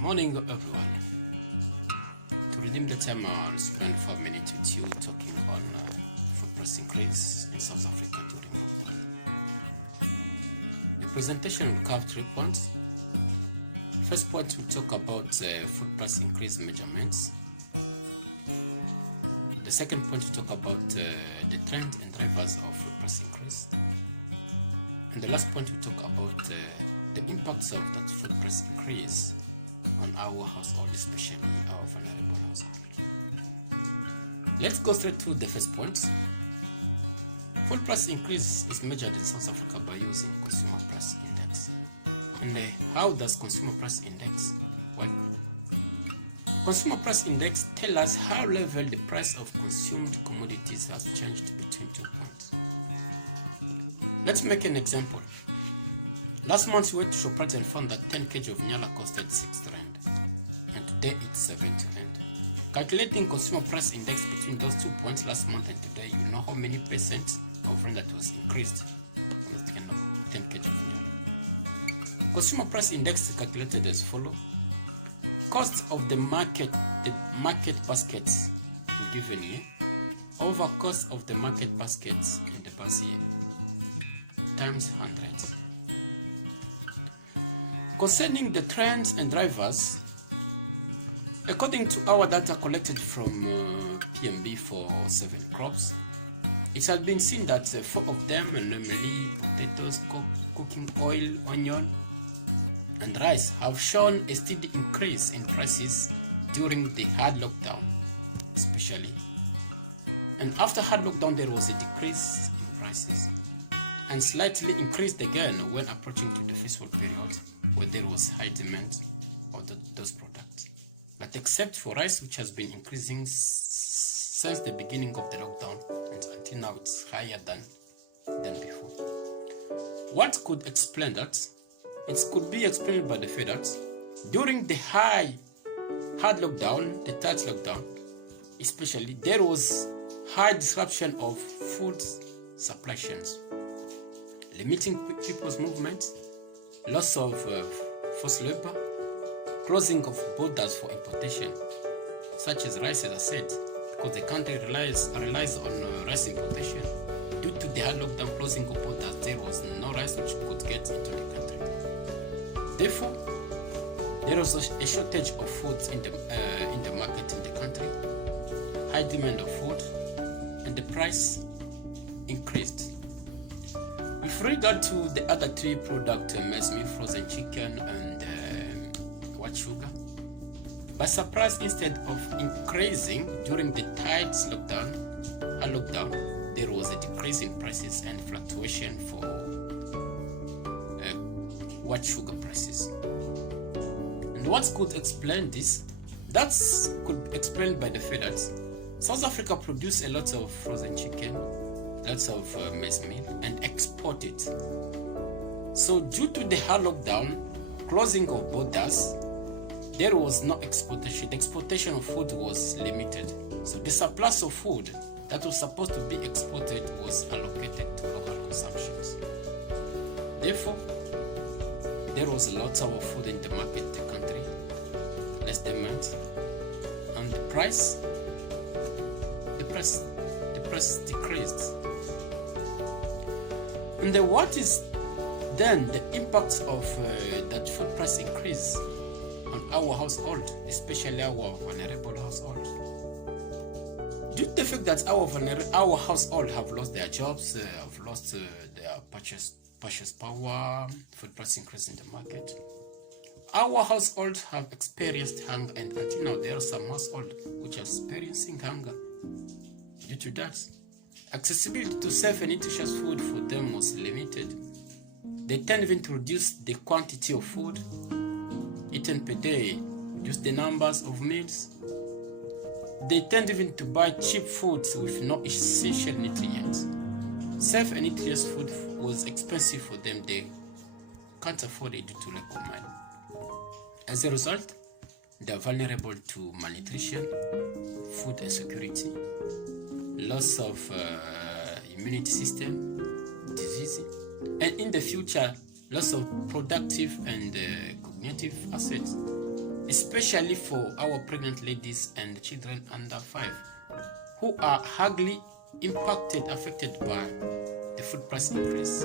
Morning everyone. To redeem the time, I'll spend 4 minutes with you talking on food price increase in South Africa during lockdown. The presentation will cover 3 points. First point, we'll talk about food price increase measurements. The second point, we'll talk about the trend and drivers of food price increase. And the last point, we'll talk about the impacts of that food price increase on our household, especially our vulnerable household. Let's go straight to the first point. Food price increase is measured in South Africa by using consumer price index. And how does consumer price index work? Consumer price index tells us how level the price of consumed commodities has changed between 2 points. Let's make an example. Last month we went to Shoprite and found that 10 kg of nyala costed 6 rand, and today it's 70 rand. Calculating consumer price index between those 2 points, last month and today, you know how many percent of rand that was increased on the 10 kg of nyala. Consumer price index is calculated as follows: cost of the market baskets in given year over cost of the market baskets in the past year times 100. Concerning the trends and drivers, according to our data collected from PMB for 7 crops, it has been seen that 4 of them, namely potatoes, cooking oil, onion, and rice, have shown a steady increase in prices during the hard lockdown, especially. And after hard lockdown, there was a decrease in prices, and slightly increased again when approaching to the festival period, where there was high demand of those products. But except for rice, which has been increasing since the beginning of the lockdown, and until now it's higher than before. What could explain that? It could be explained by the fact that during the hard lockdown, the third lockdown especially, there was high disruption of food supply chains, limiting people's movement, loss of forced labor, closing of borders for importation, such as rice, as I said, because the country relies on rice importation. Due to the hard lockdown, closing of borders, there was no rice which could get into the country. Therefore, there was a shortage of food in the market in the country, high demand of food, and the price increased. With regard to the other 3 products, maize meal, frozen chicken, and white sugar, by surprise, instead of increasing during the tight lockdown, there was a decrease in prices and fluctuation for white sugar prices. And what could explain this? That could be explained by the fact that South Africa produces a lot of frozen chicken, lots of maize meal, and export it. So due to the hard lockdown, closing of borders, there was no exportation. The exportation of food was limited. So the surplus of food that was supposed to be exported was allocated to local consumptions. Therefore, there was a lot of food in the market in the country, less demand, and the price decreased. And what is then the impact of that food price increase on our household, especially our vulnerable household? Due to the fact that our household have lost their jobs, have lost their purchase power, food price increase in the market, our household have experienced hunger, and until now there are some households which are experiencing hunger. Due to that, accessibility to safe and nutritious food for them was limited. They tend even to reduce the quantity of food eaten per day, reduce the numbers of meals. They tend even to buy cheap foods with no essential nutrients. Safe and nutritious food was expensive for them. They can't afford it due to lack of money. As a result, they are vulnerable to malnutrition, food insecurity, loss of immunity system, disease, and in the future, loss of productive and cognitive assets, especially for our pregnant ladies and children under 5 who are hugely affected by the food price increase.